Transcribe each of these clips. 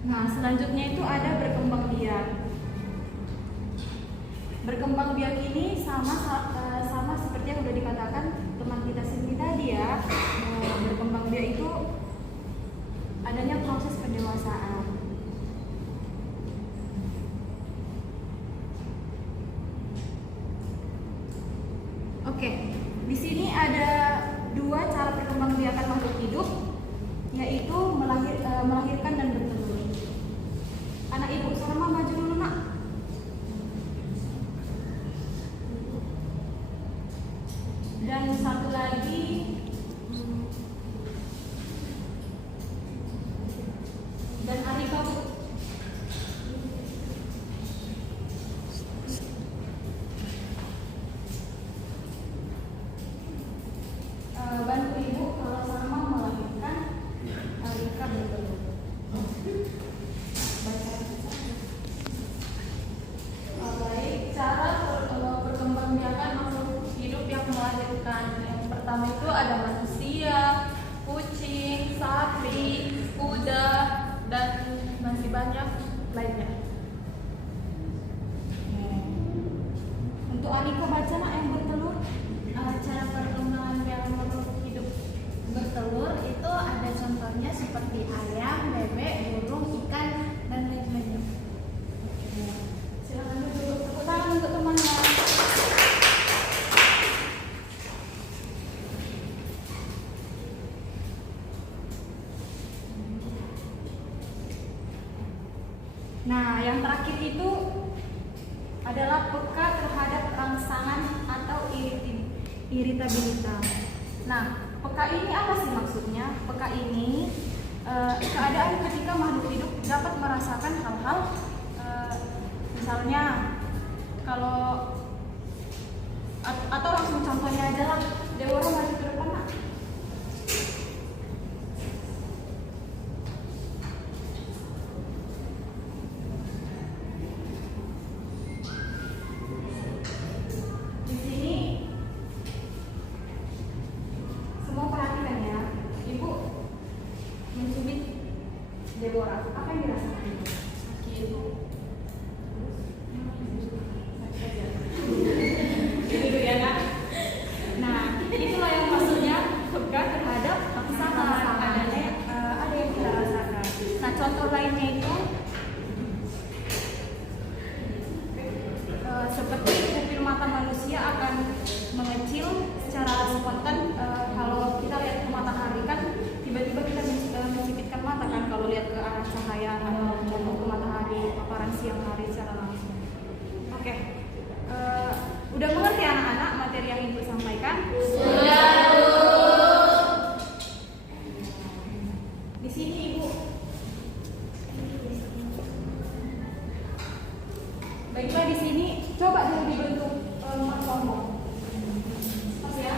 Nah, selanjutnya itu ada berkembang biak. Berkembang biak ini sama seperti yang sudah dikatakan teman kita sendiri tadi ya. Berkembang biak itu adanya proses pendewasaan. Oke, di sini ada dua cara perkembangbiakan makhluk hidup, yaitu melahirkan dan bertelur. Anak ibu Salma maju dulu nak. Dan satu lagi dan Arika Bu. Bantu ibu kalau Salma melahirkan, Arika bertelur. Baik, cara perkembangbiakan makhluk hidup yang melahirkan. Yang pertama itu ada manusia, kucing, sapi, kuda, dan masih banyak lainnya. Untuk Arika baca nak yang bertelur. Cara perkembangan biakan makhluk hidup bertelur itu ada contohnya seperti ayam, bebek, burung, ikan, dan lain-lainnya. Silakan duduk. Tepuk tangan untuk temannya. Nah, yang terakhir itu adalah peka terhadap rangsangan atau iritabilitas. Nah, peka ini apa sih maksudnya? Peka ini keadaan ketika makhluk hidup dapat merasakan hal-hal, misalnya kalau atau langsung contohnya aja lah, Dewa maju ke depan nak. Di sini semua perhatikan ya, Ibu mencubit Deborah. Apa yang dirasakan Ibu? Oke, Ibu. Gitu ya nak. Nah, itulah yang maksudnya peka terhadap rangsangan. Ada yang kita rasakan. Nah, contoh lainnya itu seperti pupil mata manusia akan mengecil secara spontan. Kalau kita lihat ke matahari kan tiba-tiba kita mencipitkan mata kan kalau lihat ke arah cahaya atau contoh ke matahari paparan siang hari secara langsung. Oke. Udah mengerti anak-anak materi yang Ibu sampaikan? Sudah, Bu. Di sini Ibu. Baiklah, di sini coba dulu dibentuk Mas Somo. Mas ya.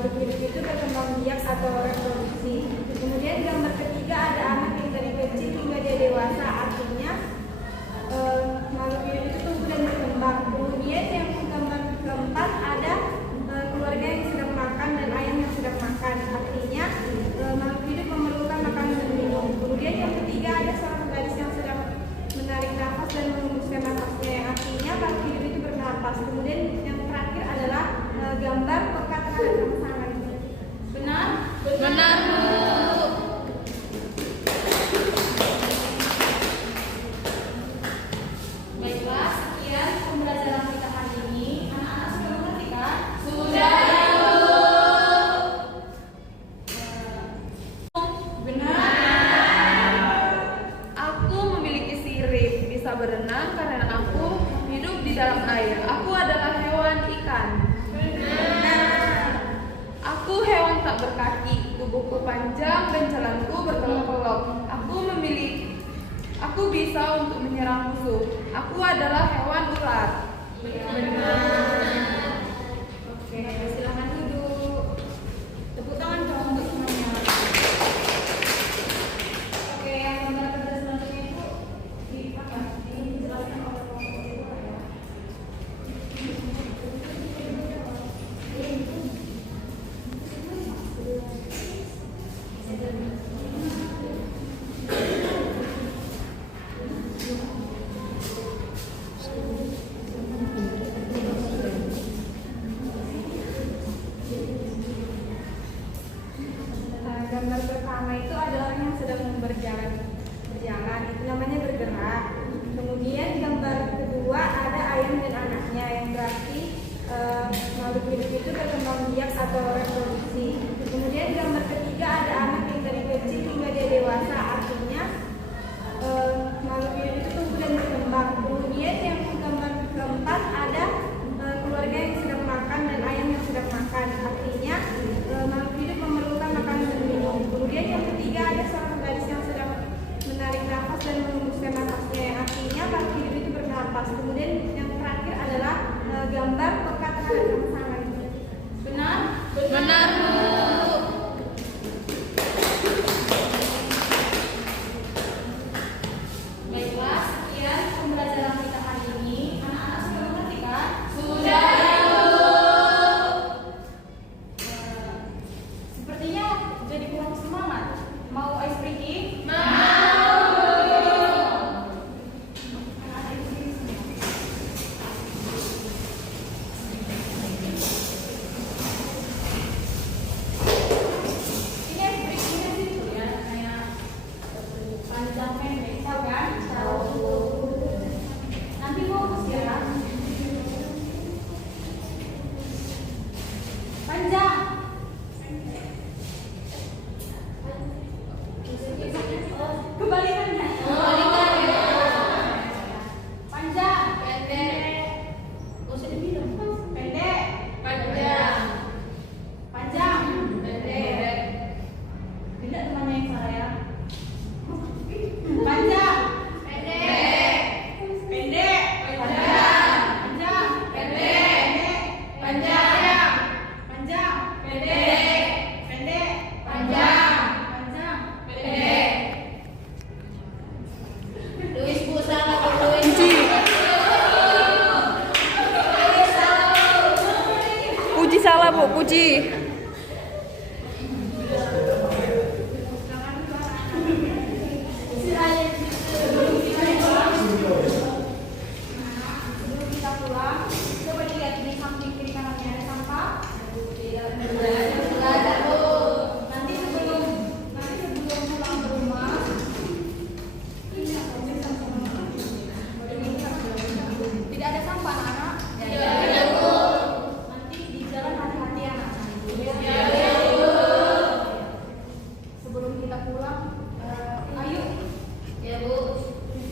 makhluk hidup itu berkembang biak atau reproduksi. Kemudian gambar ketiga ada anak yang dari kecil hingga dia dewasa, artinya makhluk hidup itu tumbuh dan berkembang. Kemudian yang gambar keempat ada keluarga yang sedang makan dan ayam yang sedang makan, artinya makhluk hidup memerlukan makanan dan minum. Kemudian yang ketiga ada seorang gadis yang sedang menarik nafas dan mengembuskan nafasnya, yang artinya makhluk hidup itu bernapas. Kemudian yang terakhir adalah gambar pekat terhadap pasangan. Benar? Benar, Bu. Baiklah, sekian pembelajaran kita hari ini. Anak-anak sudah mengerti kan? Sudah, Bu. Benar. Aku memiliki sirip, bisa berenang karena aku hidup di dalam air. Aku adalah hewan ikan. Aku hewan tak berkaki, tubuhku panjang dan jalanku berkelok-kelok. Aku bisa untuk menyerang musuh. Aku adalah hewan ular. Benar. Oke, silakan duduk. Tepuk tangan dong untuk semuanya. Oke, yang gambar kerja selanjutnya itu dijelaskan oleh kelompok kedua ya. Gambar pertama itu adalah yang sedang berjalan, itu namanya bergerak. Kemudian gambar kedua ada ayam dan anaknya, yang berarti makhluk hidup itu berkembang biak atau reproduksi. Kemudian gambar ketiga ada anak yang dari kecil hingga dia dewasa, artinya makhluk hidup itu tumbuh dan berkembang. Kemudian yang gambar keempat ada keluarga yang sedang makan dan ayam yang sedang makan, artinya makhluk hidup memerlukan makanan dan minum. Kemudian yang ketiga ada seorang gadis yang sedang menarik nafas dan mengembuskan nafasnya, yang artinya makhluk hidup itu bernapas. Kemudian yang terakhir adalah gambar pekat terhadap pasangan. Benar? Benar, Bu. Baiklah, sekian pembelajaran kita hari ini. Anak-anak sudah mengerti kan? Sudah, Sepertinya jadi kurang semangat. Mau ice breaking? Ini ice breakingnya sih tuh ya, kayak panjang pendek, tahu kan? Tahu. Nanti fokus ya. Panjang. Kebalikannya. Panjang. Pendek. Gak usah dibilang. Pendek. Panjang. Panjang. Pendek. Tidak temannya yang salah ya. Panjang. Pendek. Pendek. Panjang. Panjang. Pendek. Panjang. Panjang. Panjang. Pendek. Pendek. Panjang. Panjang. Pendek. Luis, Bu, salah, Bu, Luis. Puji salah, Bu. Puji. Sebelum kita pulang, coba dilihat di samping kiri kanannya ada sampah. Belajar, Bu. Nanti sebelum pulang ke rumah, tidak ada sampah anak. Ya, Bu. Nanti di jalan hati-hati anak. Ya, Bu. Sebelum kita pulang, ayo Ya, Bu.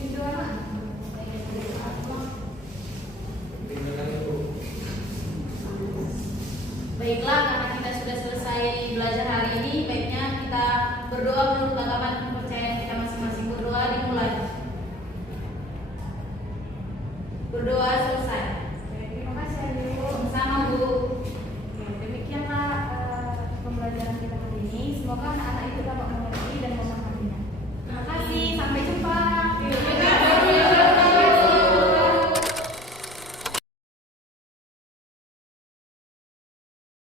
video anak. Baiklah, karena kita sudah selesai belajar hari ini, baiknya kita berdoa menurut agama dan kepercayaan kita masing-masing. Berdoa dimulai. Berdoa selesai. Terima kasih Ayu. Sama, Bu. Oke, demikianlah Semoga anak-anak itu dapat